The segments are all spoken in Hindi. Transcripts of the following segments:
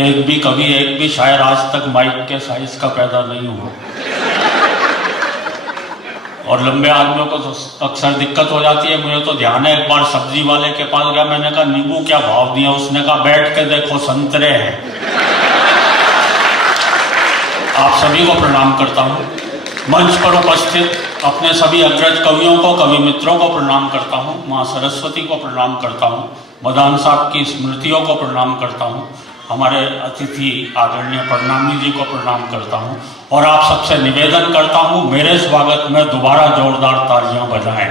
एक भी शायर आज तक माइक के साइज का पैदा नहीं हुआ। और लंबे आदमियों को तो अक्सर दिक्कत हो जाती है। मुझे तो ध्यान है, एक बार सब्जी वाले के पास गया, मैंने कहा नींबू क्या भाव दिया? उसने कहा बैठ के देखो संतरे हैं। आप सभी को प्रणाम करता हूँ। मंच पर उपस्थित अपने सभी अग्रज कवियों को, कवि मित्रों को प्रणाम करता हूँ। माँ सरस्वती को प्रणाम करता हूँ। मदान साहब की स्मृतियों को प्रणाम करता हूँ। हमारे अतिथि आदरणीय प्रणामी जी को प्रणाम करता हूँ। और आप सबसे निवेदन करता हूँ, मेरे स्वागत में दोबारा जोरदार तालियां बजाएं।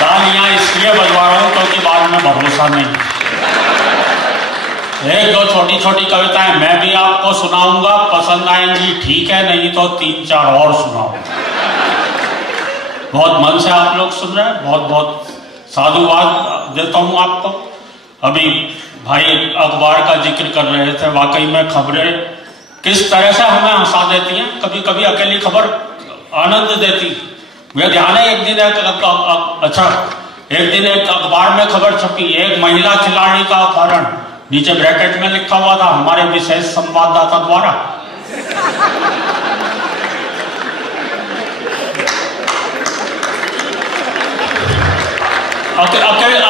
तालियां इसलिए बजवा रहा हूँ क्योंकि बाद में भरोसा नहीं। एक दो छोटी छोटी कविताएं मैं भी आपको सुनाऊंगा, पसंद आएंगी ठीक है, नहीं तो 3-4 और सुनाऊंगा। बहुत मन से आप लोग सुन रहे हैं, बहुत बहुत साधुवाद देता हूं आपको। अभी भाई अखबार का जिक्र कर रहे थे, वाकई में खबरें किस तरह से हमें हंसा देती हैं। कभी कभी अकेली खबर आनंद देती। मुझे ध्यान है एक दिन एक अखबार में खबर छपी, एक महिला खिलाड़ी का अपहरण, नीचे ब्रैकेट में लिखा हुआ था हमारे विशेष संवाददाता द्वारा।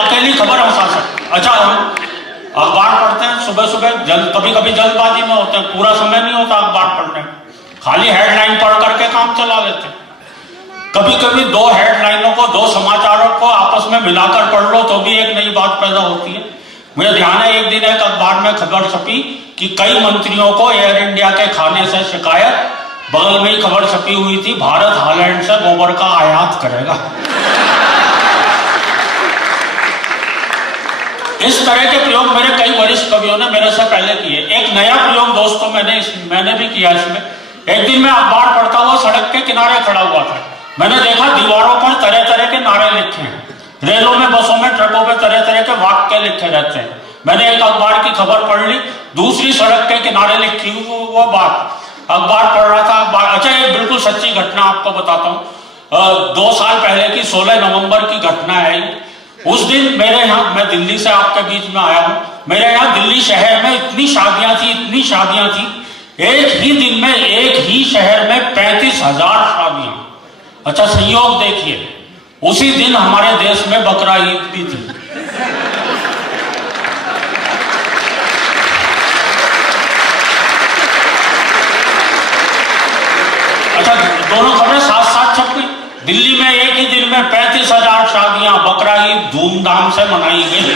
अकेली खबर हंसा सकती। अच्छा, हम अखबार पढ़ते हैं सुबह सुबह, कभी कभी जल्दबाजी में होते हैं, पूरा समय नहीं होता अखबार पढ़ने, खाली हेडलाइन पढ़ करके काम चला लेते हैं। कभी कभी 2 हेडलाइनों को, 2 समाचारों को आपस में मिलाकर पढ़ लो तो भी एक नई बात पैदा होती है। मुझे ध्यान है एक दिन एक अखबार में खबर छपी कि कई मंत्रियों को एयर इंडिया के खाने से शिकायत। बगल में ही खबर छपी हुई थी, भारत हालैंड से गोबर का आयात करेगा। इस तरह के प्रयोग मेरे कई वरिष्ठ कवियों ने मेरे से पहले किए। एक नया प्रयोग दोस्तों मैंने भी किया इसमें। एक दिन मैं अखबार पढ़ता हुआ सड़क के किनारे खड़ा हुआ था। मैंने देखा दीवारों पर तरह तरह के नारे लिखे हैं, रेलों में, बसों में, ट्रकों में तरह तरह के वाक्य लिखे रहते हैं। मैंने एक अखबार की खबर पढ़ ली, दूसरी सड़क के किनारे लिखी वो बात। अखबार पढ़ रहा था अखबार। अच्छा, एक बिल्कुल सच्ची घटना आपको बताता हूँ। 2 साल पहले की 16 नवंबर की घटना है। उस दिन मेरे यहाँ, मैं दिल्ली से आपके बीच में आया हूँ, मेरे यहाँ दिल्ली शहर में इतनी शादियां थी। एक ही दिन में एक ही शहर में 35,000 शादियां। अच्छा, संयोग देखिए, उसी दिन हमारे देश में बकरा ईद भी थी। अच्छा, दोनों खबरें साथ साथ छप गई। दिल्ली में एक ही दिन में 35,000 शादियां, बकरा ईद धूमधाम से मनाई गई।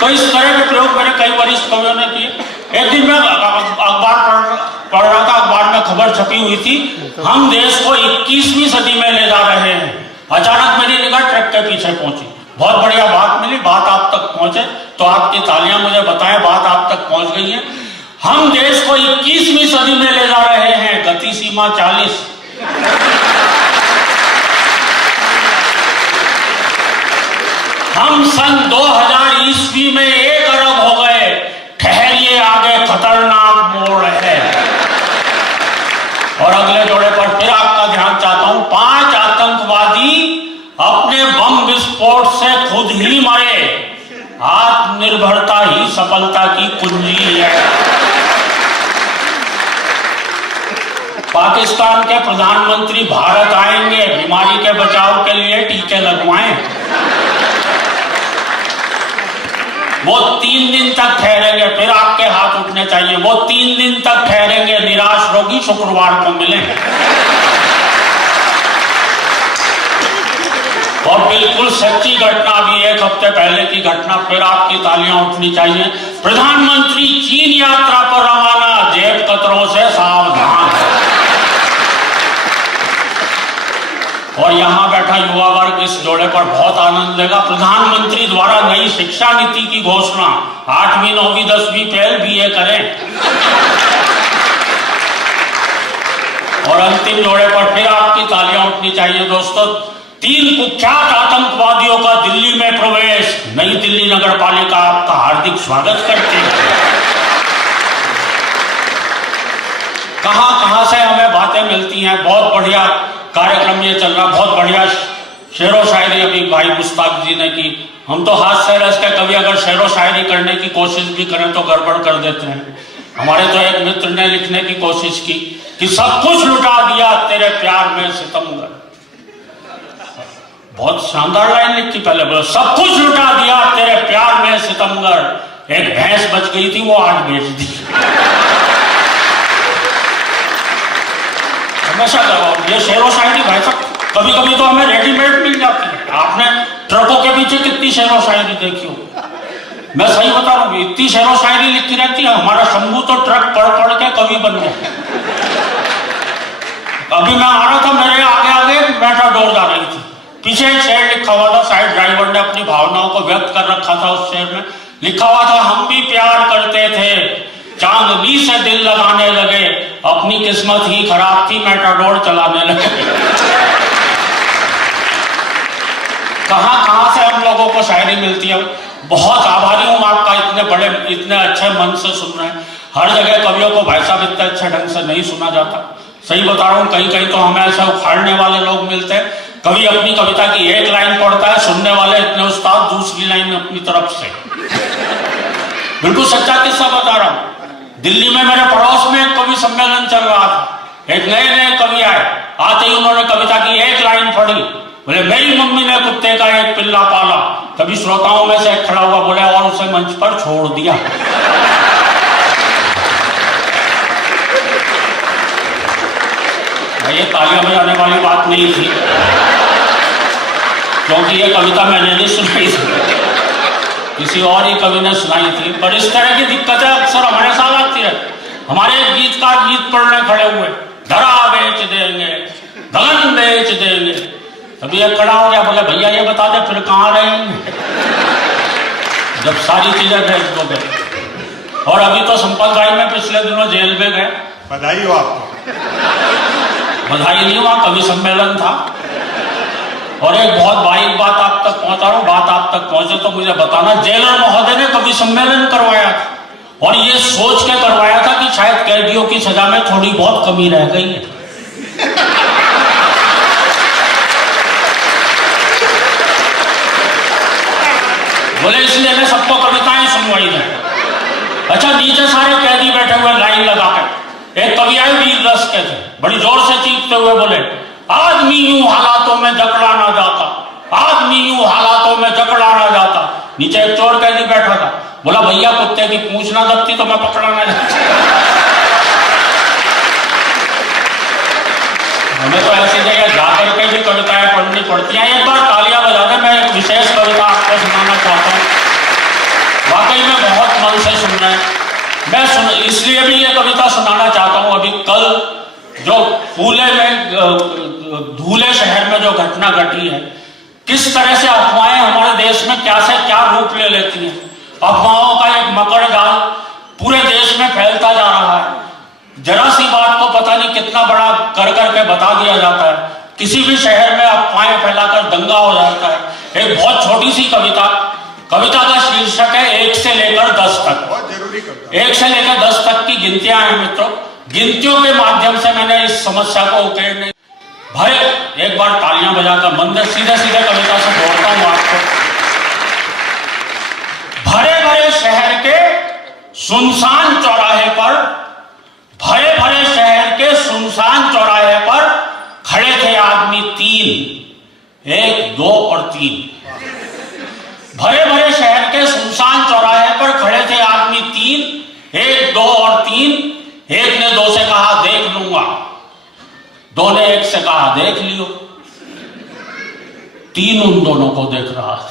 तो इस तरह के प्रयोग मेरे कई वरिष्ठ कवियों ने किए। एक दिन मैं अखबार पढ़ रहा था, अखबार में खबर छपी हुई थी, हम देश को 21वीं सदी में ले जा रहे हैं। अचानक मेरी निगाह ट्रक के पीछे पहुंची। बहुत बढ़िया बात मिली, बात आप तक पहुंचे तो आपकी तालियां मुझे बताएं बात आप तक पहुंच गई है। हम देश को 21वीं सदी में ले जा रहे हैं, गति सीमा 40। हम सन 2000 ईस्वी में 1 अरब हो गए, ठहरिए आगे खतरनाक मोड़ है। और अगले जोड़े पर फिर आपका ध्यान चाहता हूं, 5 आतंकवादी अपने बम विस्फोट से खुद ही मरे। आत्मनिर्भरता ही सफलता की कुंजी है। पाकिस्तान के प्रधानमंत्री भारत आएंगे, बीमारी के बचाव के लिए टीके लगवाएं। वो 3 दिन तक ठहरेंगे, फिर आपके हाथ उठने चाहिए। वो 3 दिन तक ठहरेंगे, निराश रोगी शुक्रवार को मिलेंगे। और बिल्कुल सच्ची घटना, अभी 1 हफ्ते पहले की घटना, फिर आपकी तालियां उठनी चाहिए। प्रधानमंत्री चीन यात्रा पर रवाना, जेब कतरों से सावधान। और यहां बैठा युवा वर्ग इस जोड़े पर बहुत आनंद लेगा। प्रधानमंत्री द्वारा नई शिक्षा नीति की घोषणा, 8वीं 9वीं 10वीं फेल BA करें। और अंतिम जोड़े पर फिर आपकी तालियां उठनी चाहिए दोस्तों। 3 कुख्यात आतंकवादियों का दिल्ली में प्रवेश, नई दिल्ली नगर पालिका आपका हार्दिक स्वागत करती है। कहां से हमें बातें मिलती हैं। बहुत बढ़िया कार्यक्रम ये चल रहा, बहुत बढ़िया शेरो शायरी अभी भाई मुश्ताक जी ने की। हम तो हाथ से रस के कभी अगर शेरो शायरी करने की कोशिश भी करें तो गड़बड़ कर देते हैं। हमारे तो एक मित्र ने लिखने की कोशिश की कि सब कुछ लुटा दिया तेरे प्यार में सितमगर। बहुत शानदार लाइन लिखी, पहले बोलो सब कुछ लुटा दिया तेरे प्यार में सितमगर, एक भैंस बच गई थी वो आज बेच दी। हमेशा ये शेरो शायरी भाई साहब कभी कभी तो हमें रेडीमेड मिल जाती है। आपने ट्रकों के पीछे कितनी शेरो शायरी देखी हो, मैं सही बता रहा हूँ, इतनी शेरो शायरी लिखती रहती है। हमारा शंभू तो ट्रक पढ़ पढ़ के कवि बन गया। अभी मैं आ रहा था, मेरे आगे आगे मेटाडोर जा रही थी, पीछे एक शेर लिखा हुआ था, शायद ड्राइवर ने अपनी भावनाओं को व्यक्त कर रखा था। उस शेर में लिखा हुआ था, हम भी प्यार करते थे, चांदनी से दिल लगाने लगे, अपनी किस्मत ही खराब थी, मेटाडोर चलाने लगे। कहां से हम लोगों को शायरी मिलती है। बहुत आभारी हूं आपका, इतने अच्छे मन से सुन रहे हैं। हर जगह कवियों को भाई साहब इतने अच्छे ढंग से नहीं सुना जाता। सही बता रहा हूं, कहीं कहीं तो हमें ऐसे उखाड़ने वाले लोग मिलते हैं। कवि अपनी कविता की एक लाइन पढ़ता है, सुनने वाले इतने उस्ताद दूसरी लाइन अपनी तरफ से। बिल्कुल सच्चा किस्सा बता रहा हूं। दिल्ली में मेरे पड़ोस में एक कवि सम्मेलन चल रहा था। एक नए कवि आए, आते ही उन्होंने कविता की एक लाइन पढ़ी, बोले मेरी मम्मी ने कुत्ते का एक पिल्ला पाला। तभी श्रोताओं में से एक खड़ा हुआ, बोले और उसे मंच पर छोड़ दिया। ये तालियां बजाने वाली बात नहीं थी, क्योंकि ये कविता मैंने नहीं सुनाई थी, किसी और ही कवि ने सुनाई थी। पर इस तरह की दिक्कतें अक्सर हमारे साथ आती है। हमारे गीतकार गीत पढ़ने खड़े हुए, धरा बेच देंगे, धन बेच देंगे। तभी एक खड़ा हो गया, बोले भैया ये बता दे फिर कहाँ रहेंगे जब सारी चीजें बेच दोगे। और अभी तो संपत भाई में पिछले दिनों जेल में गए। बधाई हो आपको। बधाई नहीं हुआ, कवि सम्मेलन था। और एक बहुत बारीक बात आप तक पहुंचा रहा हूं, बात आप तक पहुंचे तो मुझे बताना। जेलर महोदय ने कवि सम्मेलन करवाया था और ये सोच के करवाया था कि शायद कैदियों की सजा में थोड़ी बहुत कमी रह गई है। बोले इसलिए मैं सबको कविताएं सुनवाई जाए। अच्छा, नीचे सारे कैदी बैठे हुए लाइन लगा कर, एक कवि आए वीर रस के थे, बड़ी जोर से चीखते हुए बोले आदमी यूं हालातों में जकड़ा ना जाता, आदमी यूं हालातों में जकड़ा ना जाता। नीचे एक चोर कैदी बैठा था, बोला भैया कुत्ते की पूंछ ना दबती तो मैं पकड़ा ना जाता। हमें तो ऐसी जगह जाकर के भी कविताएं पढ़नी पड़ती हैं। एक बार तालियां बजा दे, मैं एक विशेष कविता आपको सुनाना चाहता हूँ। वाकई में बहुत मन से सुन रहे हैं। मैं इसलिए भी ये कविता सुनाना चाहता हूँ। अभी कल जो धूले शहर में जो घटना घटी है, किस तरह से अफवाहें हमारे देश में क्या से क्या रूप ले लेती हैं। अफवाहों का एक मकड़ जाल पूरे देश में फैलता जा रहा है। जरा सी बात को पता नहीं कितना बड़ा कर करके बता दिया जाता है। किसी भी शहर में अफवाहें फैलाकर दंगा हो जाता है। एक बहुत छोटी सी कविता का शीर्षक है 1 से लेकर 10 तक। बहुत जरूरी कविता। 1 से लेकर 10 तक की गिनतियां हैं मित्रों। गिनतियों के माध्यम से मैंने इस समस्या को उकेरने भरे। एक बार तालियां बजाकर मंदिर सीधे सीधे कविता से जोड़ता हूं आपको। भरे भरे शहर के सुनसान चौराहे पर, भरे भरे शहर के सुनसान चौराहे पर खड़े थे आदमी 3, 1, 2 और 3। भरे भरे शहर के सुनसान चौराहे पर खड़े थे आदमी 3, 1, 2 और 3। एक ने 2 से कहा देख लूंगा, 2 ने 1 से कहा देख लियो। 3 उन दोनों को देख रहा था।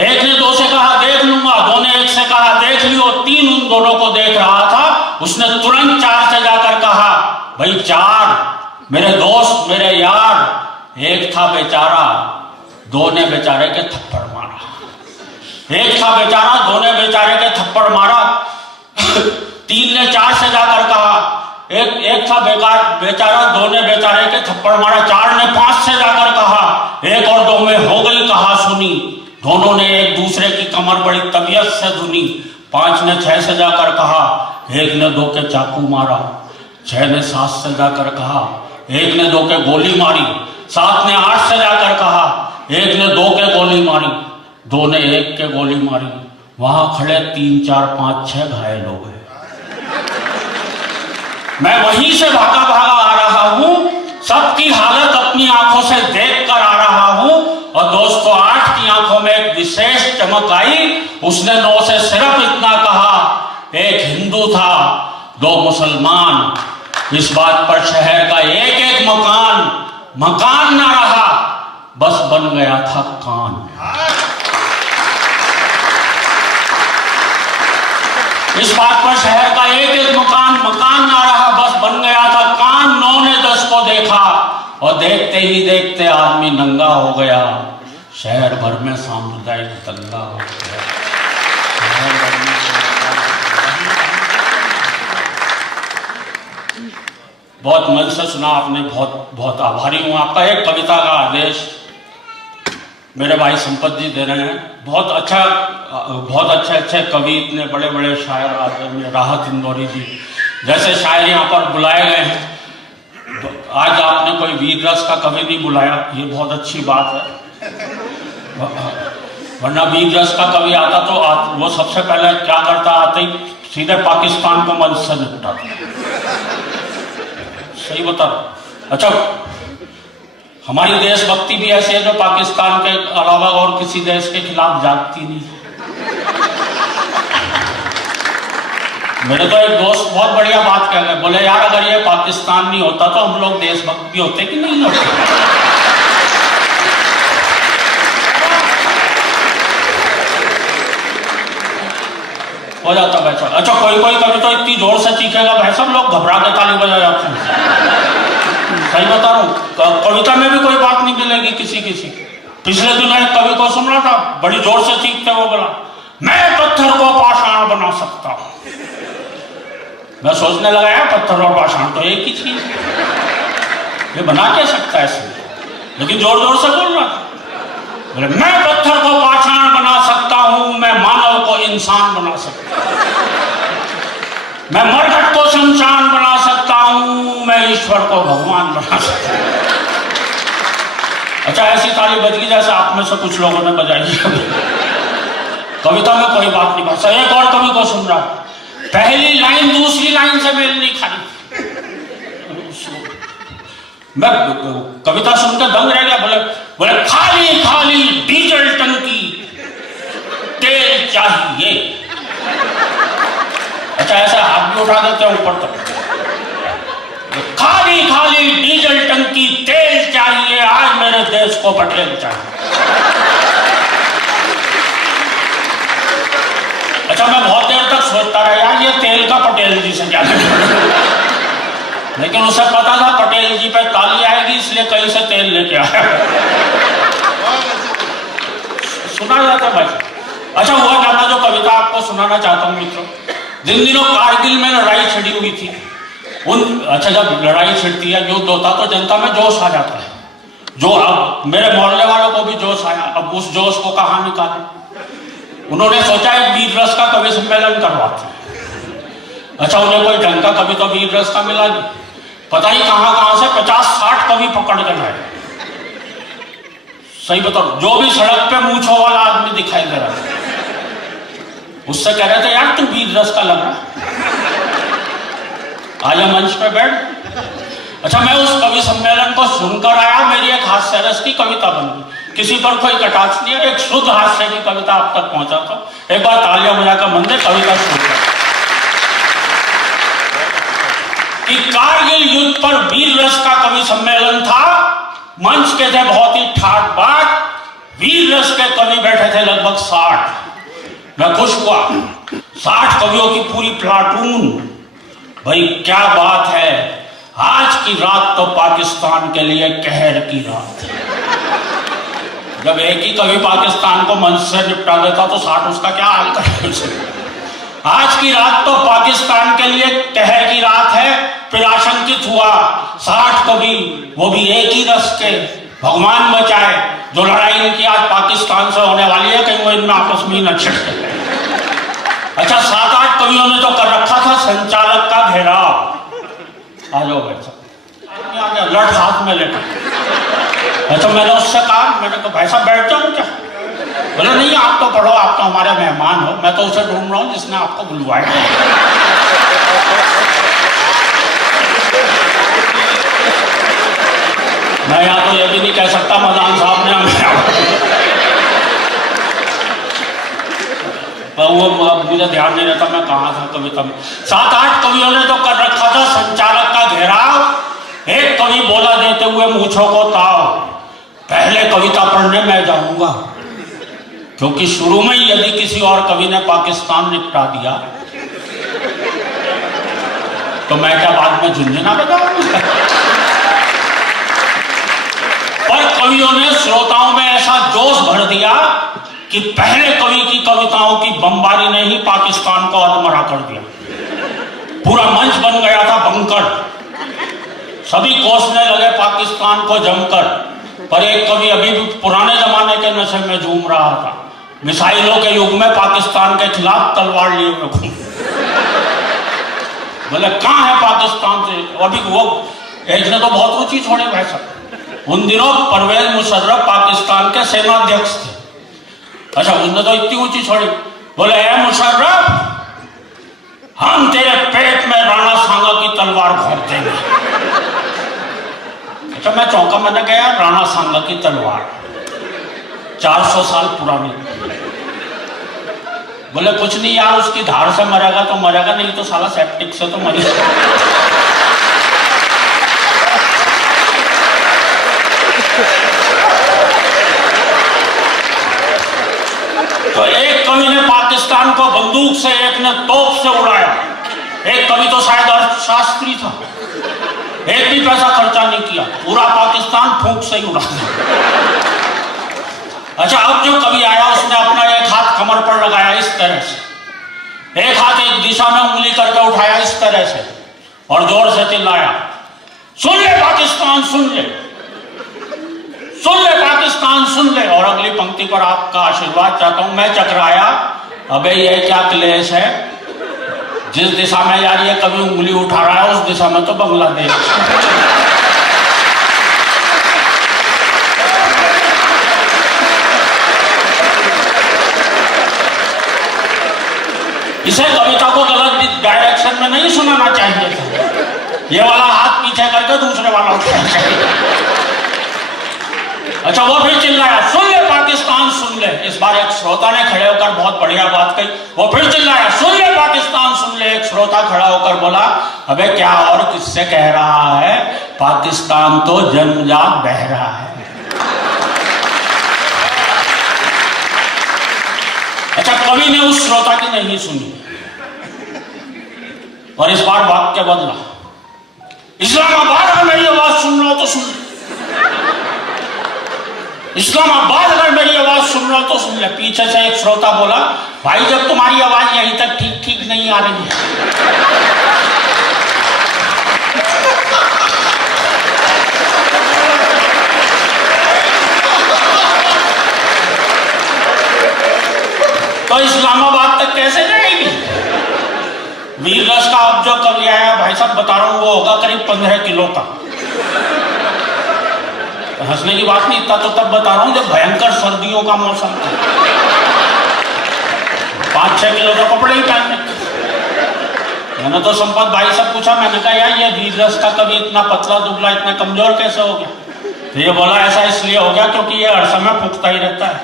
1 ने 2 से कहा देख लूंगा, 2 ने 1 से कहा देख लियो। 3 उन दोनों को देख रहा था। उसने तुरंत 4 से जाकर कहा भाई 4 मेरे दोस्त मेरे यार। 1 था बेचारा, 2 ने बेचारे के थप्पड़ मारा। 1 था बेचारा, 2 ने बेचारे के थप्पड़ मारा। 3 ने 4 से जाकर कहा, एक था बेचारा, 2 ने बेचारे के थप्पड़ मारा। 4 ने 5 से जाकर कहा 1 और 2 में हो गई कहा सुनी। दोनों ने एक दूसरे की कमर बड़ी तबीयत से धुनी। 5 ने 6 से जाकर कहा, 1 ने 2 के चाकू मारा। 6 ने 7 से जाकर कहा, 1 ने 2 के गोली मारी। सात ने आठ से जाकर कहा, एक ने 2 के गोली मारी, 2 ने 1 के गोली मारी, वहां खड़े 3, 4, 5, 6 घायल हो गए। मैं वहीं से भागा भागा आ रहा हूं, सबकी हालत अपनी आंखों से देख कर आ रहा हूं। और दोस्तों 8 की आंखों में एक विशेष चमक आई। उसने 9 से सिर्फ इतना कहा, एक हिंदू था, 2 मुसलमान। इस बात पर शहर का एक एक मकान ना रहा, बस बन गया था कान। इस बात पर शहर का एक एक मकान ना रहा, बस बन गया था कान। 9 ने 10 को देखा और देखते ही देखते आदमी नंगा हो गया। शहर भर में सामुदायिक दंगा हो गया। बहुत मन से सुना आपने, बहुत बहुत आभारी हूं आपका। एक कविता का आदेश मेरे भाई संपत जी दे रहे हैं। बहुत अच्छे कवि, इतने बड़े बड़े शायर आते हैं, राहत इंदौरी जी जैसे शायर यहाँ पर बुलाए गए हैं। आज आपने कोई वीर रस का कवि नहीं बुलाया, ये बहुत अच्छी बात है। वरना वीर रस का कवि आता तो वो सबसे पहले क्या करता, आते ही सीधे पाकिस्तान को मंच से निपटाता। सही बता। अच्छा, हमारी देशभक्ति भी ऐसी है जो पाकिस्तान के अलावा और किसी देश के खिलाफ जागती नहीं। मेरे तो एक दोस्त बहुत बढ़िया बात कह गए, बोले यार अगर ये पाकिस्तान नहीं होता तो हम लोग देशभक्ति होते कि नहीं होते। हो जाता बेचारा। अच्छा, कोई कभी तो इतनी जोर से चीखेगा भाई सब लोग घबरा के ताली बजा जाते हैं। सही बता रहा हूँ, कविता में भी कोई बात नहीं मिलेगी किसी। पिछले दिन एक कवि को सुन रहा था, बड़ी जोर से चीखते वो बोला, मैं पत्थर को पाषाण बना सकता हूं। मैं सोचने लगा यार पत्थर और पाषाण तो एक ही चीज, ये बना क्या सकता है इसमें, लेकिन जोर जोर से बोल रहा था। बोले मैं पत्थर को पाषाण बना सकता हूं, मैं मानव को इंसान बना सकता हूं, मैं मरघट को शमशान बना सकता हूं, मैं ईश्वर को भगवान बना सकता हूं। अच्छा, ऐसी ताली बज गई जैसे आप में से कुछ लोगों ने बजाई। कविता में कोई बात नहीं बचा। एक और कवि को सुन रहा, पहली लाइन दूसरी लाइन से मेल नहीं खाई। मैं कविता सुनकर दंग रह गया। बोले खाली खाली डीजल टंकी, तेल चाहिए। अच्छा, ऐसा हाथ भी उठा देते हैं ऊपर तक। खाली खाली डीजल टंकी, तेल चाहिए, आज मेरे देश को पटेल चाहिए। अच्छा, मैं बहुत देर तक सोचता रहा यार ये तेल का पटेल जी से क्या लेकिन उसे पता था पटेल जी पे ताली आएगी, इसलिए कहीं से तेल लेके आया। सुना जाता भाई। अच्छा, हुआ क्या था, जो कविता आपको सुनाना चाहता हूं मित्रों, जिन दिनों कारगिल में लड़ाई छिड़ी हुई थी, अच्छा जब लड़ाई छिड़ती है, युद्ध होता तो जनता में जोश आ जाता है। जो अब मेरे मोहल्ले वालों को भी जोश आया, अब उस जोश को कहां निकाले। उन्होंने सोचा एक वीर रस का कवि सम्मेलन करवाते। अच्छा, उन्हें कोई ढंग का कवि तो वीर रस का मिला नहीं, पता ही कहां से 50-60 कवि पकड़ कर लाए। सही बताओ, जो भी सड़क पे मूंछों वाला आदमी दिखाई दे रहा है उससे कह रहे थे यार तू वीर रस का लग रहा, आजा मंच पे बैठ। अच्छा, मैं उस कवि सम्मेलन को सुनकर आया, मेरी एक हास्य रस की कविता बन गई। किसी पर कोई कटाक्ष नहीं है, एक शुद्ध हास्य की कविता आप तक पहुंचा था। एक बार तालियां बजाकर मंदिर कविता शुरू कर कि कारगिल युद्ध पर वीर रस का कवि सम्मेलन था। मंच के थे बहुत ही ठाट बाट, वीर रस के कवि बैठे थे लगभग 60। मैं खुश हुआ, 60 कवियों की पूरी प्लाटून। भाई क्या बात है, आज की रात तो पाकिस्तान के लिए कहर की रात है। जब एक ही कवि पाकिस्तान को मंच से निपटा देता तो 60 उसका क्या हाल करे। आज की रात तो पाकिस्तान के लिए कहर की रात है। फिर आशंकित हुआ 60 कवि, वो भी एक ही रस के, भगवान बचाए जो लड़ाई इनकी आज पाकिस्तान से होने वाली है, कहीं वो इनमें आपस में ही न छिड़के। अच्छा, 7-8 कवियों ने तो कर रखा था संचालक का घेराव। आ जाओ भाई साहब। आदमी आ गया, लठ हाथ में लेकर। अच्छा, मैंने उससे कहा, मैंने कहा भाई साहब बैठ जाऊं क्या? बोले नहीं, आप तो पढ़ो, आप तो हमारे मेहमान हो, मैं तो उसे ढूंढ रहा हूँ जिसने आपको बुलवाया। मैं यहाँ तो ये भी नहीं कह सकता मदान साहब ने हमें, वो मुझे ध्यान नहीं रहता मैं कहाँ था कविता में। 7-8 कवियों ने तो कर रखा था संचालक का घेराव। एक कवि बोला देते हुए मूंछों को ताव, पहले कविता पढ़ने मैं जाऊंगा, क्योंकि शुरू में ही यदि किसी और कवि ने पाकिस्तान निपटा दिया तो मैं क्या बाद में झुंझुना बजाऊंगा। पर कवियों ने श्रोताओं में ऐसा जोश भर दिया कि पहले कवि की कविताओं की बमबारी ने ही पाकिस्तान को अधमरा कर दिया। पूरा मंच बन गया था बंकर, सभी कोसने लगे पाकिस्तान को जमकर। पर एक कवि अभी भी पुराने जमाने के नशे में झूम रहा था, मिसाइलों के युग में पाकिस्तान के खिलाफ तलवार लिए हुए घूम। बोले कहाँ है पाकिस्तान से? अभी वो एक ने तो बहुत रुचि छोड़ी भाई साहब। उन दिनों परवेज मुशर्रफ पाकिस्तान के सेनाध्यक्ष थे। अच्छा, उसने तो इतनी ऊंची छोड़ी, बोले है मुशर्रफ, हम तेरे पेट में राणा सांगा की तलवार घोंप देंगे। अच्छा, मैं चौंका, मैंने कहा राणा सांगा की तलवार 400 साल पुरानी। बोले कुछ नहीं यार, उसकी धार से मरेगा तो मरेगा, नहीं तो साला सेप्टिक से तो मरेगा। तो एक कवि ने पाकिस्तान को बंदूक से, एक ने तोप से उड़ाया। एक कवि तो शायद अर्थशास्त्री था, एक भी पैसा खर्चा नहीं किया, पूरा पाकिस्तान फूंक से ही उड़ा दिया। अच्छा, अब जो कवि आया उसने अपना एक हाथ कमर पर लगाया इस तरह से, एक हाथ एक दिशा में उंगली करके उठाया इस तरह से, और जोर से चिल्लाया, सुन ले पाकिस्तान सुन ले, सुन ले पाकिस्तान सुन ले। और अगली पंक्ति पर आपका आशीर्वाद चाहता हूं। मैं चकराया, अबे ये क्या क्लेश है, जिस दिशा में यार ये कभी उंगली उठा रहा है उस दिशा में तो बांग्लादेश। इसे कविता को गलत डायरेक्शन में नहीं सुनाना चाहिए था, ये वाला हाथ पीछे करके दूसरे वाला उठाना चाहिए। अच्छा, वो फिर चिल्लाया, सुन ले पाकिस्तान सुन ले। इस बार एक श्रोता ने खड़े होकर बहुत बढ़िया बात कही, वो फिर चिल्लाया, सुन ले पाकिस्तान सुन ले। एक श्रोता खड़ा होकर बोला, अबे क्या और किससे कह रहा है, पाकिस्तान तो जन्मजात बह रहा है। अच्छा, कवि ने उस श्रोता की नहीं सुनी और इस बार वाक्य बदला, इस्लामाबाद अगर मेरी आवाज सुन रहा हो तो सुन, इस्लामाबाद अगर मेरी आवाज सुन रहा हो तो सुन ले। पीछे से एक श्रोता बोला, भाई जब तुम्हारी आवाज यहीं तक ठीक ठीक नहीं आ रही है, तो इस्लामाबाद तक कैसे जाएगी? वीर रस का अब जो कवि आया भाई साहब बता रहा हूं, वो होगा करीब 15 किलो का। हंसने की बात नहीं, इतना तो तब बता रहा हूं जब भयंकर सर्दियों का मौसम था, 5-6 किलो तो कपड़े ही पहनने। मैंने तो संपत भाई से पूछा, मैंने कहा यार ये वीर रस का कवि इतना पतला दुबला इतना कमजोर कैसे हो गया? तो ये बोला ऐसा इसलिए हो गया क्योंकि ये हर समय फूकता ही रहता है,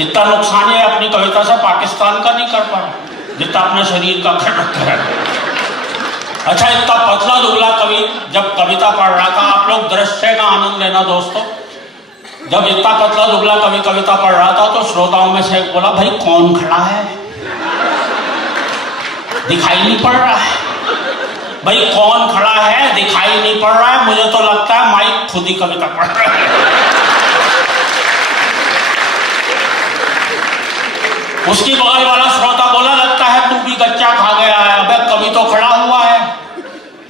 इतना नुकसान ये अपनी कविता से पाकिस्तान का नहीं कर पा रहा जितना अपने शरीर का कर रखा है। अच्छा, इतना पतला दुबला कवि जब कविता पढ़ रहा था, आप लोग दृश्य का आनंद लेना दोस्तों, जब इतना पतला दुबला कवि कविता पढ़ रहा था तो श्रोताओं में से एक बोला, भाई कौन खड़ा है, दिखाई नहीं पड़ रहा है। भाई कौन खड़ा है, दिखाई नहीं पड़ रहा है, मुझे तो लगता है माइक खुद ही कविता पढ़ रहा है। उसकी बगल वाला श्रोता बोला, लगता है तू भी गच्चा खा गया है, अबे कवि तो खड़ा हुआ है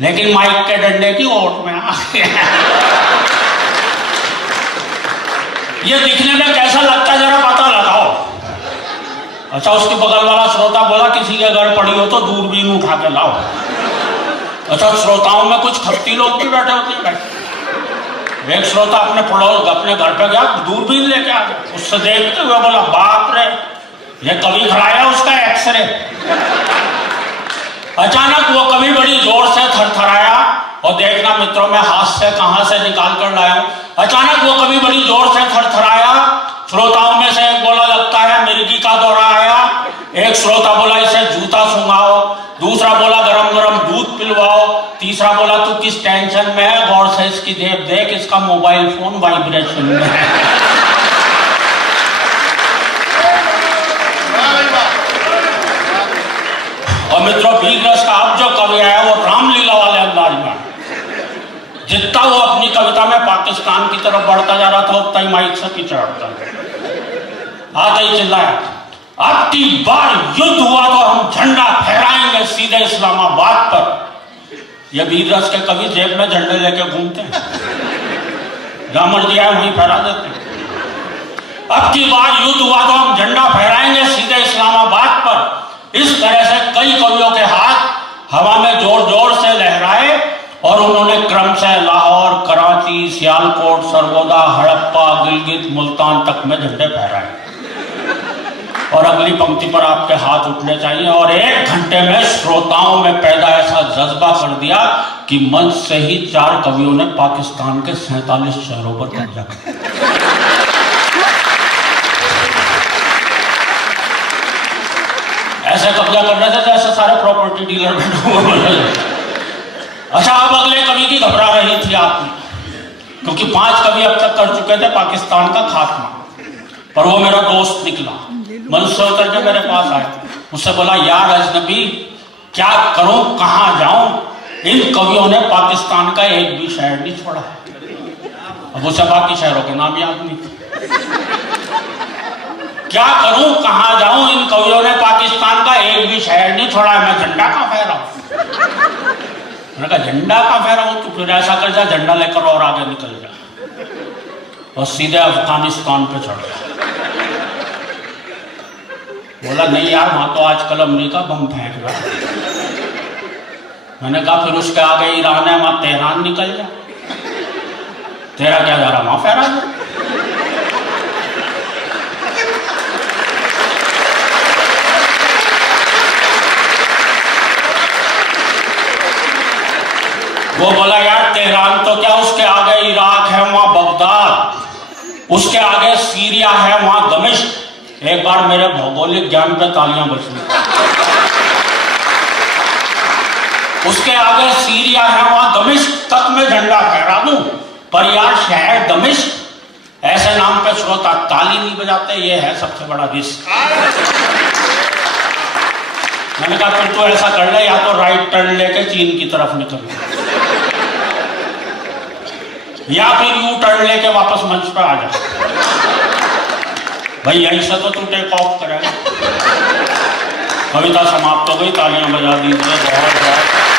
लेकिन माइक के डंडे की ओट में आ गया। ये दिखने में कैसा लगता है जरा पता लगाओ। अच्छा, उसके बगल वाला श्रोता बोला, किसी के घर पड़ी हो तो दूरबीन उठा के लाओ। अच्छा, श्रोताओं में कुछ खपती लोग भी बैठे होते हैं भाई। एक श्रोता अपने पड़ोस अपने घर पे गया, दूरबीन लेके आ गया, उससे देखते हुए बोला, बाप रे, ये कवि खड़ाया उसका एक्सरे। अचानक वो कवि बड़ी जोर से थरथराया, और देखना मित्रों, मैं हास्य कहां से निकाल कर लाया हूं। अचानक वो कवि बड़ी जोर से थरथराया। श्रोताओं में से एक बोला, लगता है मिर्गी का दौरा आया। एक श्रोता बोला, इसे जूता सुंघाओ। दूसरा बोला, गरम गरम दूध पिलवाओ। तीसरा बोला, तू किस टेंशन में है, गौर से इसकी देख देख, इसका मोबाइल फोन वाइब्रेशन में है। और मित्रों, वीर रस का अब जो कवि आया वो रामलीला वाले अंदाज में। जितना वो अपनी कविता में पाकिस्तान की तरफ बढ़ता जा रहा था, उतना ही माइक से पीछे हटता आते ही चिल्लाया, अब की बार युद्ध हुआ तो हम झंडा फहराएंगे सीधे इस्लामाबाद पर। ये वीर रस के कवि जेब में झंडे लेके घूमते हैं, जहां मर्जी आए वहीं फहरा देते हैं। अब की बार युद्ध हुआ तो हम झंडा फहराएंगे सीधे इस्लामाबाद पर। इस तरह से कई कवियों के हाथ हवा में जोर जोर से लहराए, और उन्होंने क्रम से लाहौर, कराची, सियालकोट, सरगोदा, हड़प्पा, गिलगित, मुल्तान तक में झंडे फहराए। और अगली पंक्ति पर आपके हाथ उठने चाहिए। और 1 घंटे में श्रोताओं में पैदा ऐसा जज्बा कर दिया कि मंच से ही 4 कवियों ने पाकिस्तान के 47 शहरों पर कब्जा किया। ऐसे कब्जा करने से जैसे सारे प्रॉपर्टी डीलर बैठे हुए। अच्छा, अब अगले कवि की घबरा रही थी आपने, क्योंकि 5 कवि अब तक कर चुके थे पाकिस्तान का खात्मा। पर वो मेरा दोस्त निकला, मंच से उतर के मेरे पास आया, मुझसे बोला, यार अजनबी, क्या करूं, कहां जाऊं, इन कवियों ने पाकिस्तान का एक भी शहर नहीं छोड़ा। अब उसे बाकी शहरों के नाम याद नहीं थे। क्या करूं, कहां जाऊं, इन कवियों ने पाकिस्तान का एक भी शहर नहीं छोड़ा। मैं झंडा कहां फहराऊं? मैंने कहा, झंडा कहां फहराऊं? तो फिर ऐसा कर जा, झंडा लेकर और आगे निकल जा, और सीधे अफगानिस्तान पे चढ़ गया। बोला, नहीं यार, वहां तो आजकल अमेरिका बम फेंक रहा है। मैंने कहा, फिर उसके आगे ईरान है, वहां तेहरान निकल जा। तेरा क्या जा रहा, वहां फहरा जा। वो बोला, यार तेहरान तो क्या, उसके आगे इराक है, वहां बगदाद, उसके आगे सीरिया है, वहां दमिश्क। एक बार मेरे भौगोलिक ज्ञान पे तालियां बजनी। उसके आगे सीरिया है, वहां दमिश्क तक में झंडा फहरा दूं। पर यार, शहर दमिश्क, ऐसे नाम पे श्रोता ताली नहीं बजाते, ये है सबसे बड़ा रिस्क। मैंने कहा, फिर तो ऐसा कर ले, या तो राइट टर्न लेके चीन की तरफ निकल, या फिर यू टर्न लेके वापस मंच पर आ जा। भाई, यहीं से तो तू टेक ऑफ करेगा। कविता समाप्त हो गई, तालियां बजा दीजिए। बहुत बहुत